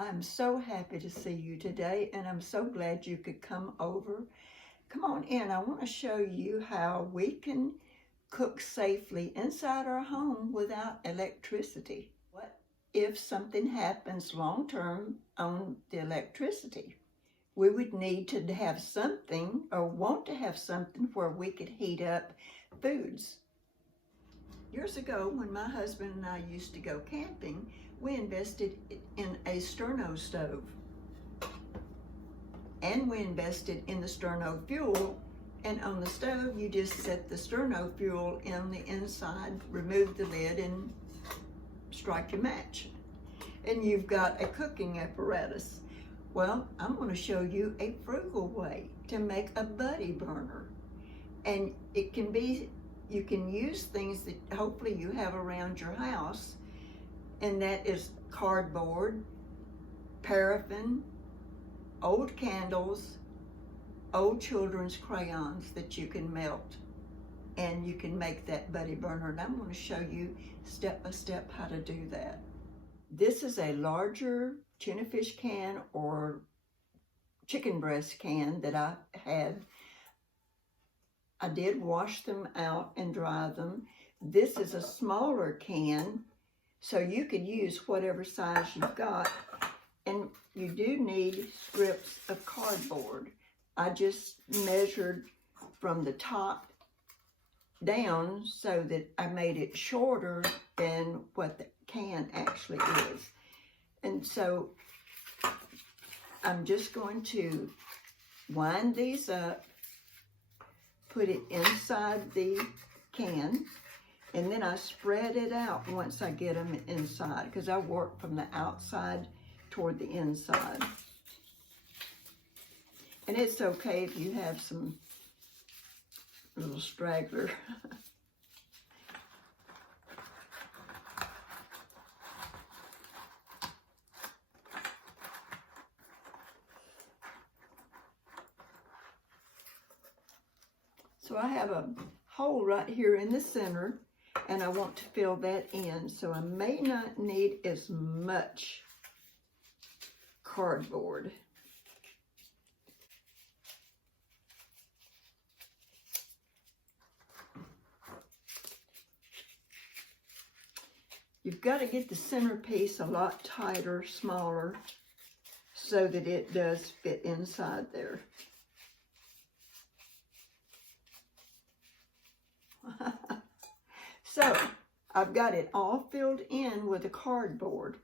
I'm so happy to see you today, and I'm so glad you could come over. Come on in. I want to show you how we can cook safely inside our home without electricity. What if something happens long term on the electricity? We would need to have something, or want to have something, where we could heat up foods. Years ago, when my husband and I used to go camping, we invested in a sterno stove. And we invested in the sterno fuel. And on the stove, you just set the sterno fuel on the inside, remove the lid, and strike your match. And you've got a cooking apparatus. Well, I'm going to show you a frugal way to make a buddy burner. And it can be, you can use things that hopefully you have around your house, and that is cardboard, paraffin, old candles, old children's crayons that you can melt, and you can make that buddy burner. And I'm going to show you step by step how to do that. This is a larger tuna fish can or chicken breast can that I had. I did wash them out and dry them. This is a smaller can, so you could use whatever size you've got. And you do need strips of cardboard. I just measured from the top down so that I made it shorter than what the can actually is. And so I'm just going to wind these up, put it inside the can, and then I spread it out once I get them inside, because I work from the outside toward the inside. And it's okay if you have some little straggler. So I have a hole right here in the center, and I want to fill that in. So I may not need as much cardboard. You've got to get the centerpiece a lot tighter, smaller, so that it does fit inside there. So I've got it all filled in with the cardboard.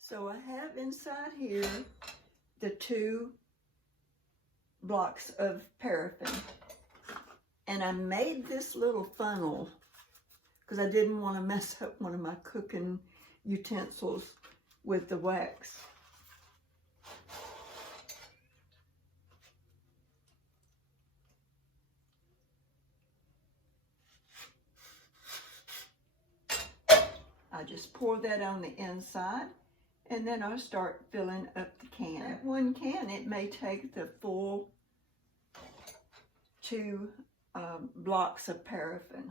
So I have inside here the 2 blocks of paraffin. And I made this little funnel because I didn't want to mess up one of my cooking utensils with the wax. I just pour that on the inside, and then I start filling up the can. That one can, it may take the full 2 blocks of paraffin.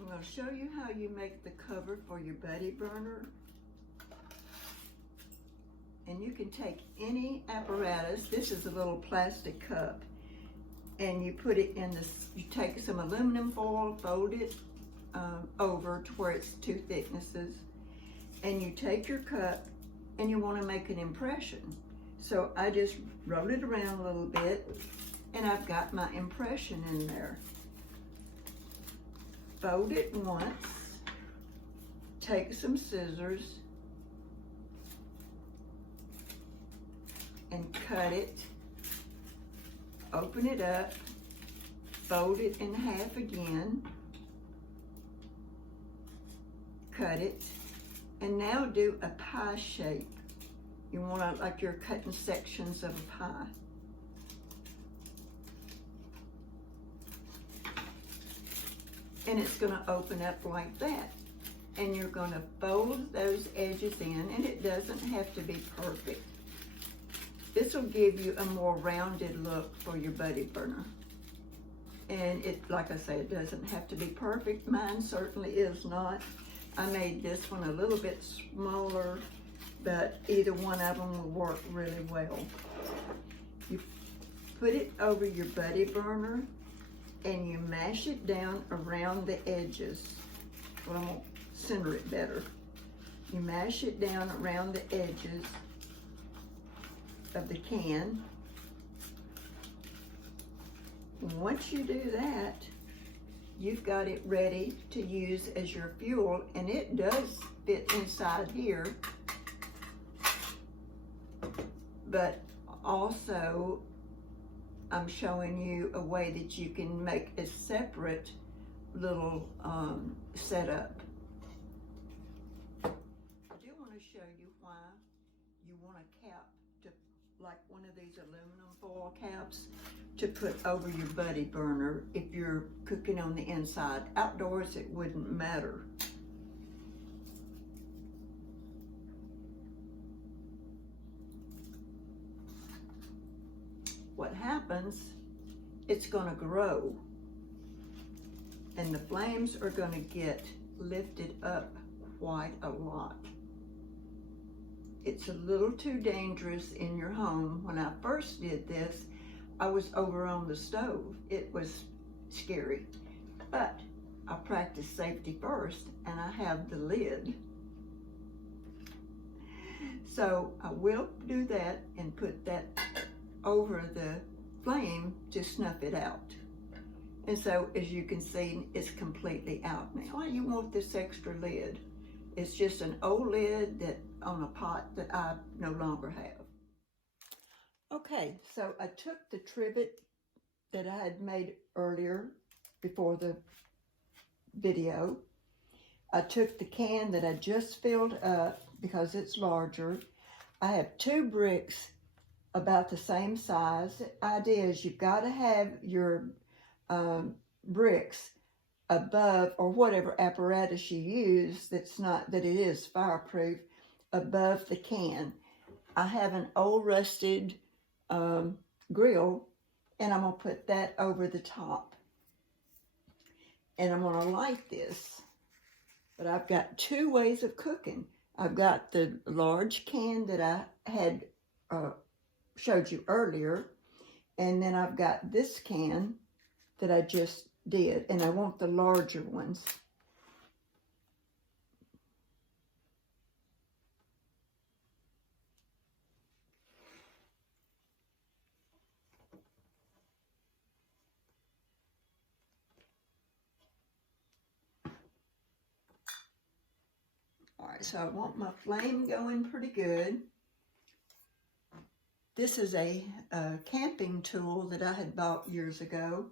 I'm going to show you how you make the cover for your buddy burner. And you can take any apparatus. This is a little plastic cup, and you put it in this, you take some aluminum foil, fold it over to where it's 2 thicknesses, and you take your cup and you want to make an impression. So I just roll it around a little bit, and I've got my impression in there. Fold it once, take some scissors and cut it, open it up, fold it in half again, cut it, and now do a pie shape. You want to, like you're cutting sections of a pie. And it's going to open up like that. And you're going to fold those edges in, and it doesn't have to be perfect. This will give you a more rounded look for your buddy burner. And it, like I say, it doesn't have to be perfect. Mine certainly is not. I made this one a little bit smaller but either one of them will work really well. You put it over your buddy burner and you mash it down around the edges. Well, I'm gonna center it better. You mash it down around the edges of the can. Once you do that, you've got it ready to use as your fuel, and it does fit inside here. But also, I'm showing you a way that you can make a separate little setup. I do want to show you why you want a cap, to like one of these aluminum foil caps, to put over your buddy burner if you're cooking on the inside. Outdoors, it wouldn't matter. What happens, it's going to grow, and the flames are going to get lifted up quite a lot. It's a little too dangerous in your home. When I first did this, I was over on the stove. It was scary, but I practiced safety first, and I have the lid. So I will do that and put that over the flame to snuff it out. And so, as you can see, it's completely out now. Why you want this extra lid? It's just an old lid that on a pot that I no longer have. Okay, so I took the trivet that I had made earlier before the video. I took the can that I just filled up because it's larger. I have 2 bricks about the same size. The idea is you've got to have your bricks above, or whatever apparatus you use that's not, that it is fireproof, above the can. I have an old rusted grill, and I'm going to put that over the top. And I'm going to light this. But I've got 2 ways of cooking. I've got the large can that I had showed you earlier, and then I've got this can that I just did, and I want the larger ones. All right, so I want my flame going pretty good. This is a camping tool that I had bought years ago.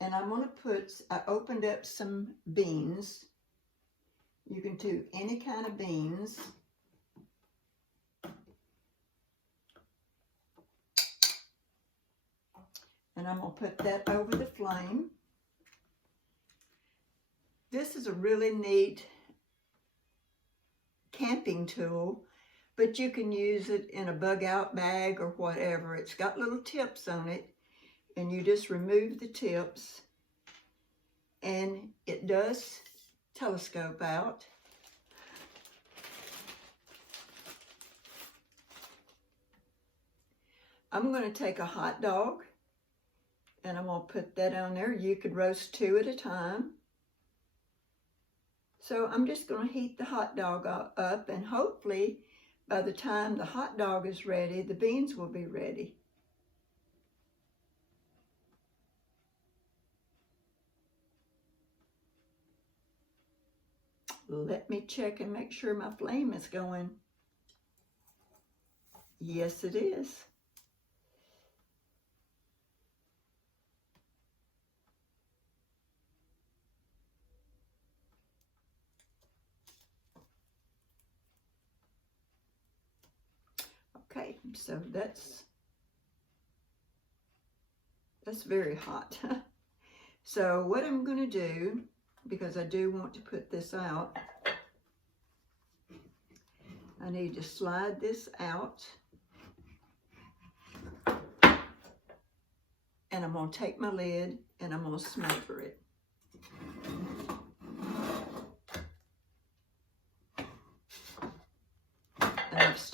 And I'm going to put, I opened up some beans. You can do any kind of beans. And I'm going to put that over the flame. This is a really neat camping tool, but you can use it in a bug out bag or whatever. It's got little tips on it, and you just remove the tips, and it does telescope out. I'm going to take a hot dog, and I'm going to put that on there. You could roast 2 at a time. So I'm just going to heat the hot dog up, and hopefully by the time the hot dog is ready, the beans will be ready. Let me check and make sure my flame is going. Yes, it is. Okay, so that's very hot. So what I'm going to do, because I do want to put this out, I need to slide this out, and I'm going to take my lid and I'm going to smother it.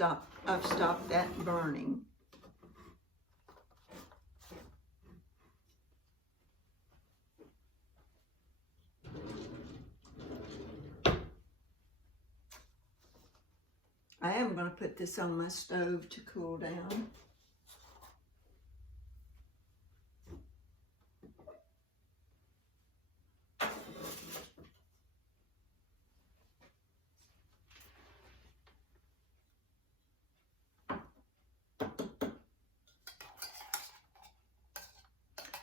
stopped that burning. I am going to put this on my stove to cool down.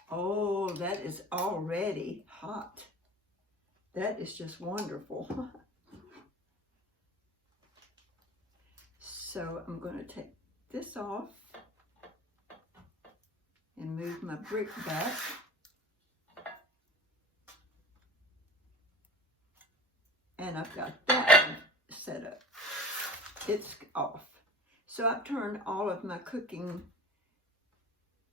Oh, that is already hot. That is just wonderful. So I'm going to take this off and move my brick back. And I've got that set up. It's off. So I've turned all of my cooking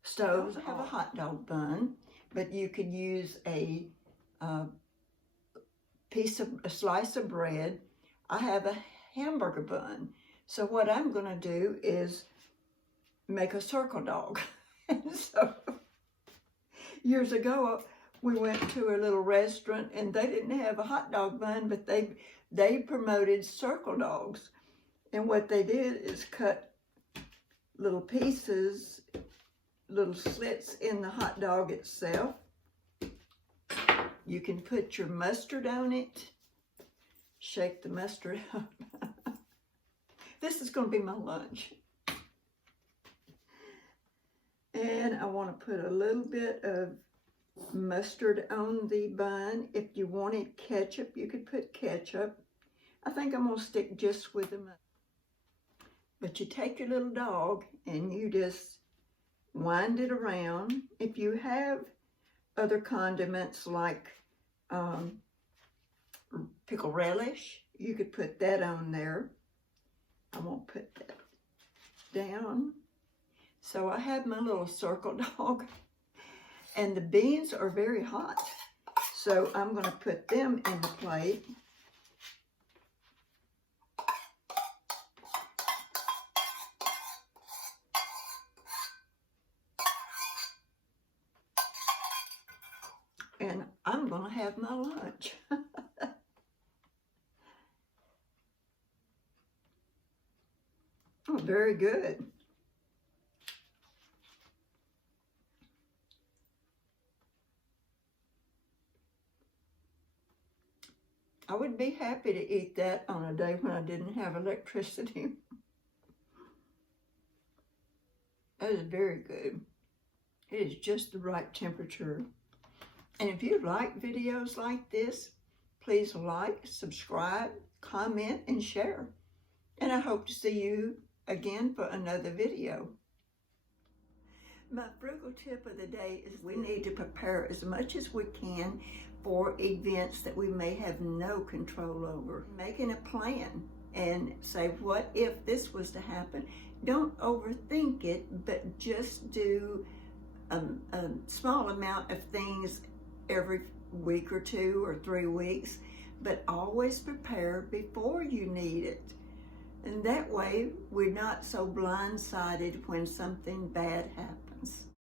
stoves. I have a hot dog bun, but you could use a slice of bread. I have a hamburger bun. So what I'm going to do is make a circle dog. And so years ago, we went to a little restaurant and they didn't have a hot dog bun, but they promoted circle dogs. And what they did is cut little pieces, little slits in the hot dog itself. You can put your mustard on it. Shake the mustard up. This is going to be my lunch. And I want to put a little bit of mustard on the bun. If you wanted ketchup, you could put ketchup. I think I'm going to stick just with the mustard. But you take your little dog and you just wind it around. If you have other condiments like pickle relish, you could put that on there. I won't put that down. So I have my little circle dog, and the beans are very hot. So I'm going to put them in the plate. And I'm going to have my lunch. Oh, very good. I would be happy to eat that on a day when I didn't have electricity. That is very good. It is just the right temperature. And if you like videos like this, please like, subscribe, comment, and share. And I hope to see you again for another video. My frugal tip of the day is we need to prepare as much as we can for events that we may have no control over. Making a plan and say, what if this was to happen? Don't overthink it, but just do a small amount of things every week or 2 or 3 weeks, but always prepare before you need it. And that way, we're not so blindsided when something bad happens.